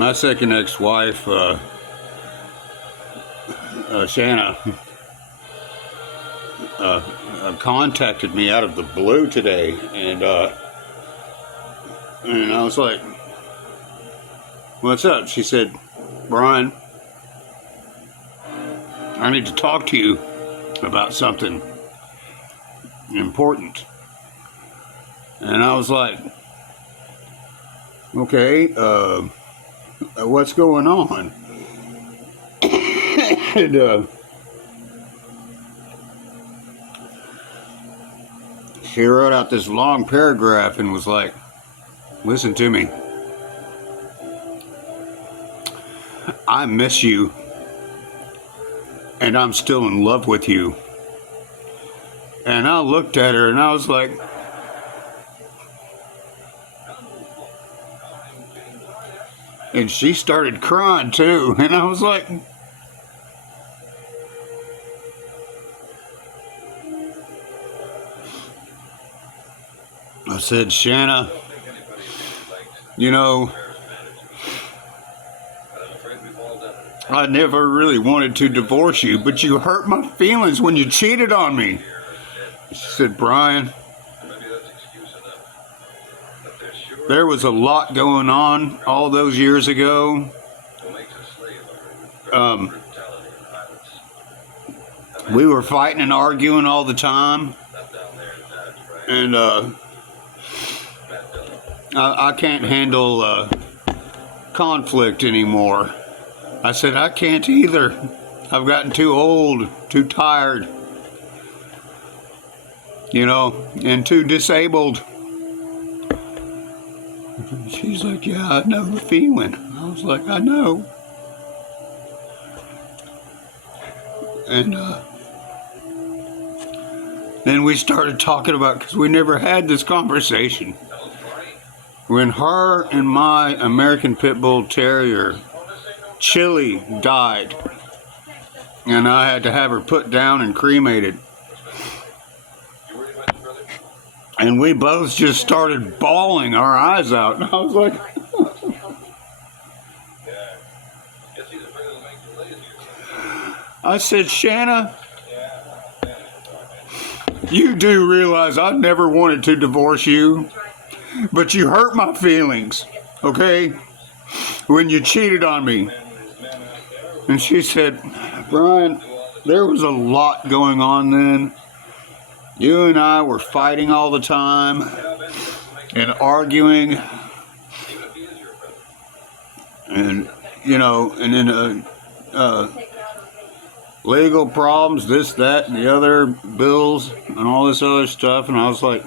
My second ex-wife, Shanna, contacted me out of the blue today, and I was like, "What's up?" She said, "Brian, I need to talk to you about something important." And I was like, "Okay, what's going on?" And she wrote out this long paragraph and was like, "Listen to me. I miss you, and I'm still in love with you." And I looked at her and I was like, and she started crying too. And I was like, I said, "Shanna, you know, I never really wanted to divorce you, but you hurt my feelings when you cheated on me." She said, "Brian, there was a lot going on all those years ago. We were fighting and arguing all the time, and I can't handle conflict anymore." I said, "I can't either. I've gotten too old, too tired, and too disabled." She's like, "Yeah, I know the feeling." I was like, "I know." And then we started talking about, because we never had this conversation, when her and my American Pit Bull Terrier, Chili, died, and I had to have her put down and cremated. And we both just started bawling our eyes out. And I was like, I said, "Shanna, you do realize I never wanted to divorce you, but you hurt my feelings, okay, when you cheated on me." And she said, "Brian, there was a lot going on then. You and I were fighting all the time and arguing, and and then legal problems, this, that, and the other, bills, and all this other stuff." And I was like,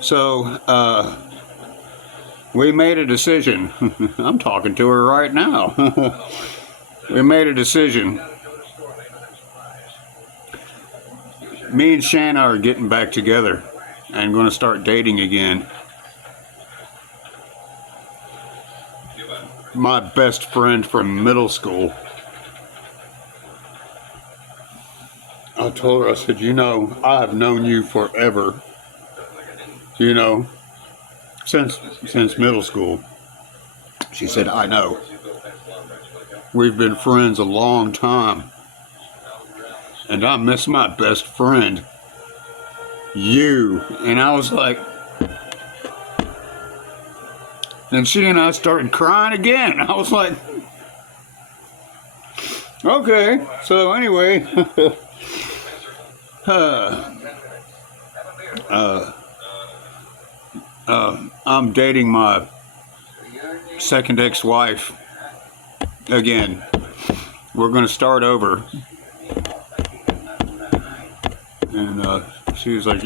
so we made a decision. I'm talking to her right now. We made a decision. Me and Shanna are getting back together and going to start dating again. My best friend from middle school, I told her, I said, "I have known you forever, since middle school." She said, "I know. We've been friends a long time, and I miss my best friend, you." And I was like, and she and I started crying again. I was like, okay. So anyway, I'm dating my second ex-wife again. We're going to start over. And she was like,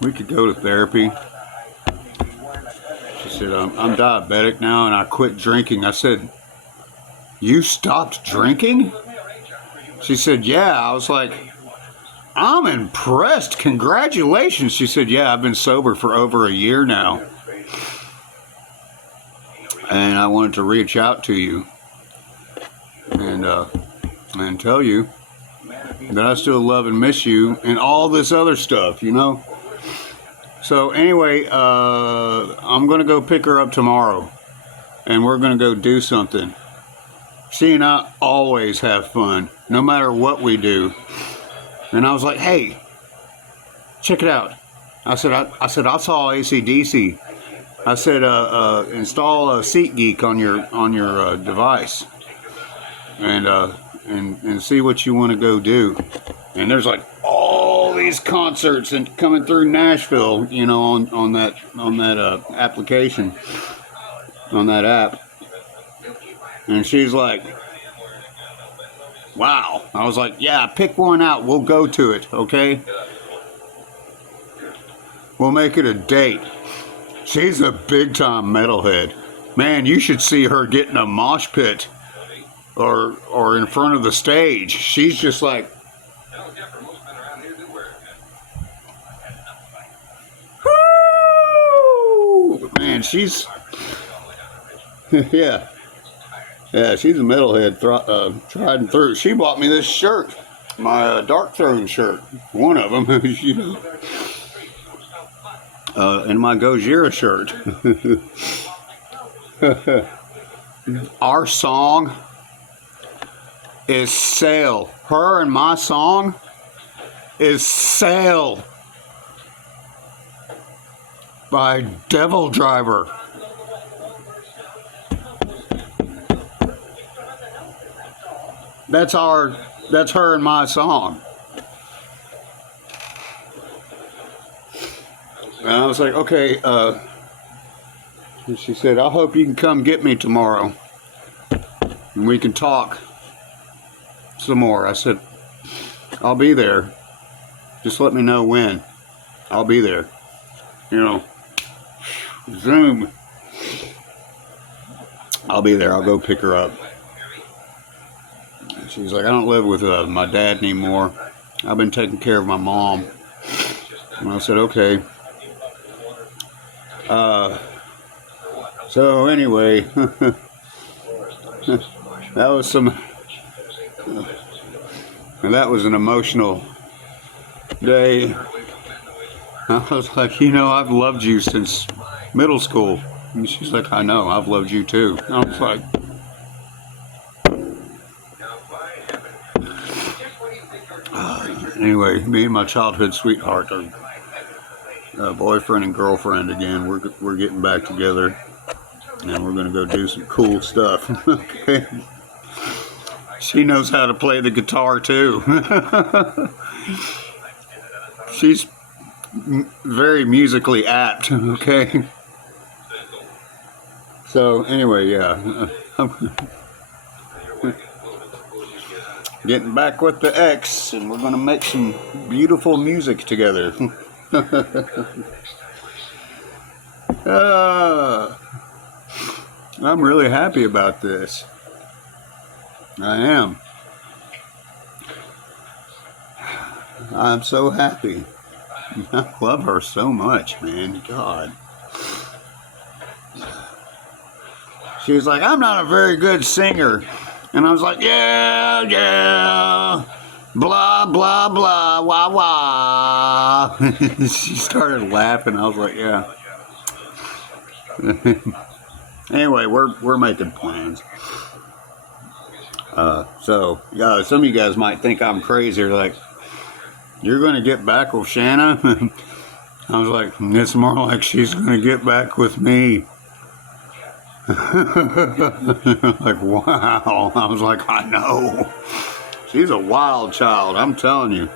"We could go to therapy." She said, I'm diabetic now and I quit drinking." I said, "You stopped drinking?" She said, "Yeah." I was like, "I'm impressed. Congratulations." She said, "Yeah, I've been sober for over a year now, and I wanted to reach out to you and tell you that I still love and miss you, and all this other stuff, you know. So anyway, I'm gonna go pick her up tomorrow, and we're gonna go do something. She and I always have fun, no matter what we do. And I was like, hey, check it out. I said I saw AC/DC. I said, install a SeatGeek on your device, and see what you want to go do. And there's like all these concerts and coming through Nashville, you know, on that application, on that app. And she's like, wow. I was like, yeah, pick one out. We'll go to it, okay? We'll make it a date. She's a big-time metalhead. Man, you should see her get in a mosh pit or in front of the stage. She's just like, whoo! Man, she's, yeah. Yeah, she's a metalhead, tried and through. She bought me this shirt, my Dark Throne shirt, one of them, you know, and my Gojira shirt. Our song is Sail. Her and my song is Sail by Devil Driver. That's her and my song. And I was like, okay, and she said, I hope you can come get me tomorrow and we can talk some more. I said, I'll be there. Just let me know when. I'll be there. You know, Zoom. I'll be there. I'll go pick her up. She's like, I don't live with my dad anymore. I've been taking care of my mom. And I said, okay. So anyway, that was an emotional day. I was like, you know, I've loved you since middle school. And she's like, I know, I've loved you too. I was like, anyway, me and my childhood sweetheart are boyfriend and girlfriend again. We're getting back together, and we're gonna go do some cool stuff. Okay. She knows how to play the guitar too. She's very musically apt. Okay. So anyway, yeah. Getting back with the ex, and we're gonna make some beautiful music together. I'm really happy about this. I am. I'm so happy. I love her so much, man. God. She was like, I'm not a very good singer. And I was like, yeah, yeah. Blah, blah, blah, wah, wah. She started laughing. I was like, yeah. Anyway, we're making plans. So, yeah, some of you guys might think I'm crazy. Like, you're going to get back with Shanna? I was like, it's more like she's going to get back with me. Like, wow. I was like, I know. She's a wild child, I'm telling you.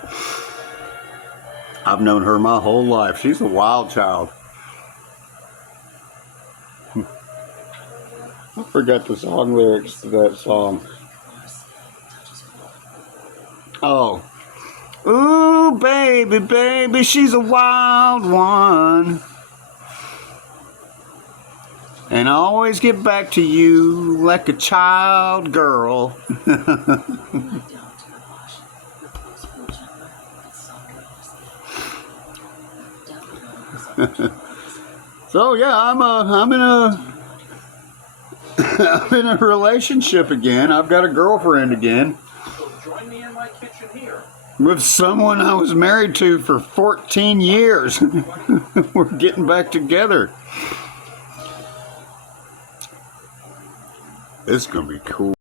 I've known her my whole life. She's a wild child. I forgot the song lyrics to that song. Oh. Ooh, baby, baby, she's a wild one. And I always get back to you like a child girl. So yeah, I'm in a relationship again. I've got a girlfriend again. So join me in my kitchen here. with someone I was married to for 14 years. We're getting back together. It's gonna be cool.